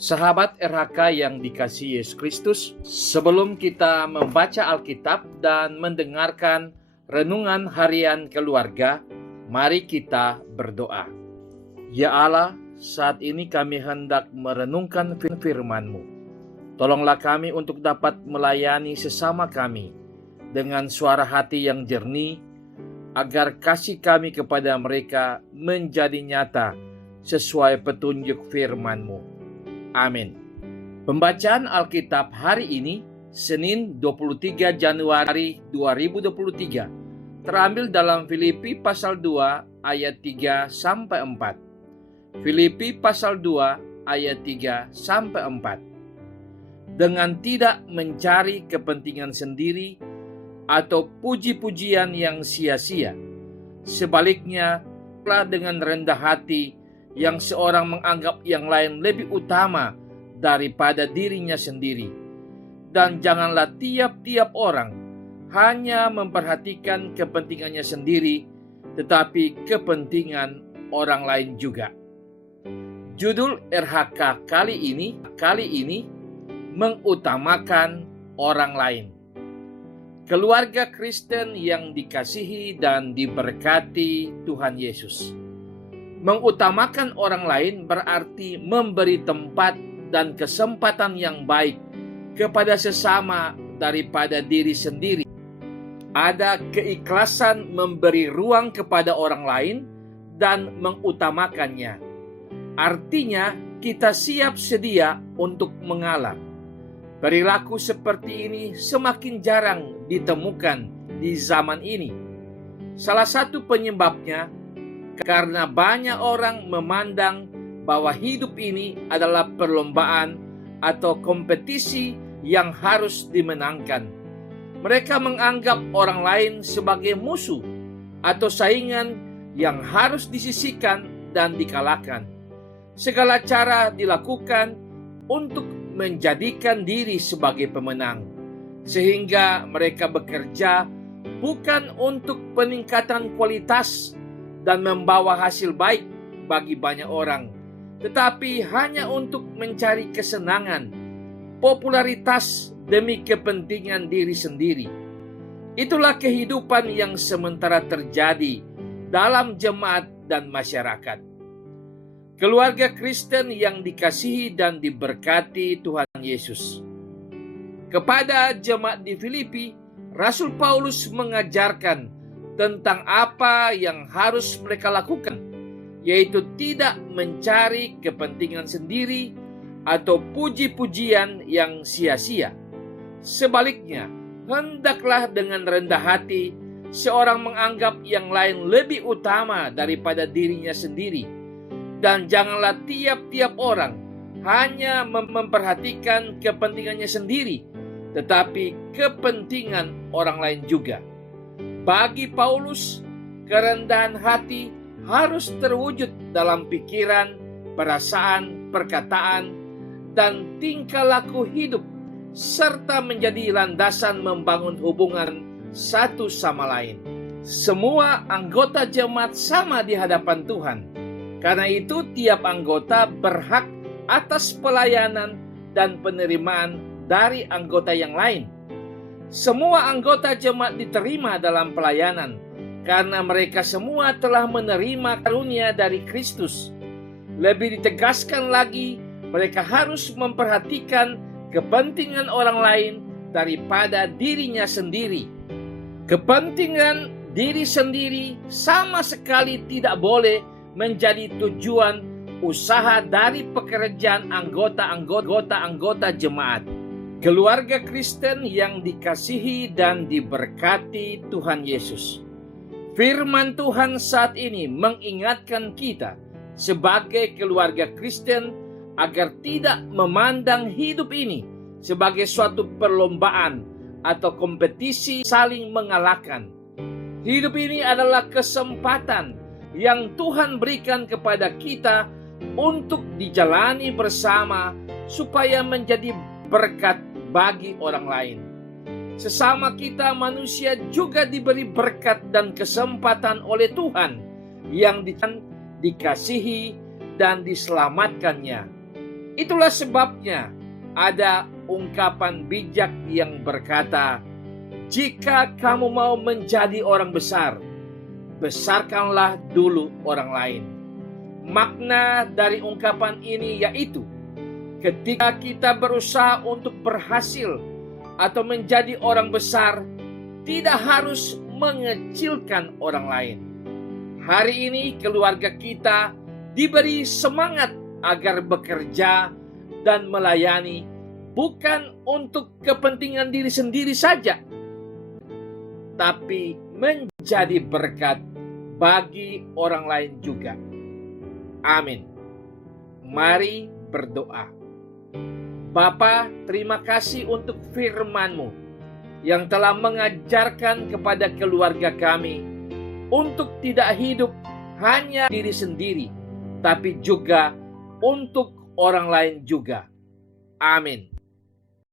Sahabat RHK yang dikasihi Yesus Kristus, sebelum kita membaca Alkitab dan mendengarkan renungan harian keluarga, mari kita berdoa. Ya Allah, saat ini kami hendak merenungkan firman-Mu. Tolonglah kami untuk dapat melayani sesama kami dengan suara hati yang jernih, agar kasih kami kepada mereka menjadi nyata sesuai petunjuk firman-Mu. Amin. Pembacaan Alkitab hari ini, Senin 23 Januari 2023, terambil dalam Filipi pasal 2 ayat 3-4. Filipi pasal 2 ayat 3-4. Dengan tidak mencari kepentingan sendiri atau puji-pujian yang sia-sia. Sebaliknya, dengan rendah hati yang seorang menganggap yang lain lebih utama daripada dirinya sendiri. Dan janganlah tiap-tiap orang hanya memperhatikan kepentingannya sendiri, tetapi kepentingan orang lain juga. Judul RHK kali ini mengutamakan orang lain. Keluarga Kristen yang dikasihi dan diberkati Tuhan Yesus. Mengutamakan orang lain berarti memberi tempat dan kesempatan yang baik kepada sesama daripada diri sendiri. Ada keikhlasan memberi ruang kepada orang lain dan mengutamakannya. Artinya kita siap sedia untuk mengalah. Perilaku seperti ini semakin jarang ditemukan di zaman ini. Salah satu penyebabnya karena banyak orang memandang bahwa hidup ini adalah perlombaan atau kompetisi yang harus dimenangkan. Mereka menganggap orang lain sebagai musuh atau saingan yang harus disisihkan dan dikalahkan. Segala cara dilakukan untuk menjadikan diri sebagai pemenang, sehingga mereka bekerja bukan untuk peningkatan kualitas dan membawa hasil baik bagi banyak orang, tetapi hanya untuk mencari kesenangan, popularitas demi kepentingan diri sendiri. Itulah kehidupan yang sementara terjadi dalam jemaat dan masyarakat. Keluarga Kristen yang dikasihi dan diberkati Tuhan Yesus. Kepada jemaat di Filipi, Rasul Paulus mengajarkan tentang apa yang harus mereka lakukan, yaitu tidak mencari kepentingan sendiri atau puji-pujian yang sia-sia. Sebaliknya, hendaklah dengan rendah hati seorang menganggap yang lain lebih utama daripada dirinya sendiri, dan janganlah tiap-tiap orang hanya memperhatikan kepentingannya sendiri, tetapi kepentingan orang lain juga. Bagi Paulus, kerendahan hati harus terwujud dalam pikiran, perasaan, perkataan, dan tingkah laku hidup, serta menjadi landasan membangun hubungan satu sama lain. Semua anggota jemaat sama di hadapan Tuhan. Karena itu tiap anggota berhak atas pelayanan dan penerimaan dari anggota yang lain. Semua anggota jemaat diterima dalam pelayanan karena mereka semua telah menerima karunia dari Kristus. Lebih ditegaskan lagi, mereka harus memperhatikan kepentingan orang lain daripada dirinya sendiri. Kepentingan diri sendiri sama sekali tidak boleh menjadi tujuan usaha dari pekerjaan anggota jemaat. Keluarga Kristen yang dikasihi dan diberkati Tuhan Yesus. Firman Tuhan saat ini mengingatkan kita sebagai keluarga Kristen agar tidak memandang hidup ini sebagai suatu perlombaan atau kompetisi saling mengalahkan. Hidup ini adalah kesempatan yang Tuhan berikan kepada kita untuk dijalani bersama supaya menjadi berkat bagi orang lain. Sesama kita manusia juga diberi berkat dan kesempatan oleh Tuhan yang dikasihi dan diselamatkannya. Itulah sebabnya ada ungkapan bijak yang berkata, "Jika kamu mau menjadi orang besar, besarkanlah dulu orang lain." Makna dari ungkapan ini yaitu, ketika kita berusaha untuk berhasil atau menjadi orang besar, tidak harus mengecilkan orang lain. Hari ini keluarga kita diberi semangat agar bekerja dan melayani, bukan untuk kepentingan diri sendiri saja, tapi menjadi berkat bagi orang lain juga. Amin. Mari berdoa. Bapa, terima kasih untuk firman-Mu yang telah mengajarkan kepada keluarga kami untuk tidak hidup hanya diri sendiri, tapi juga untuk orang lain juga. Amin.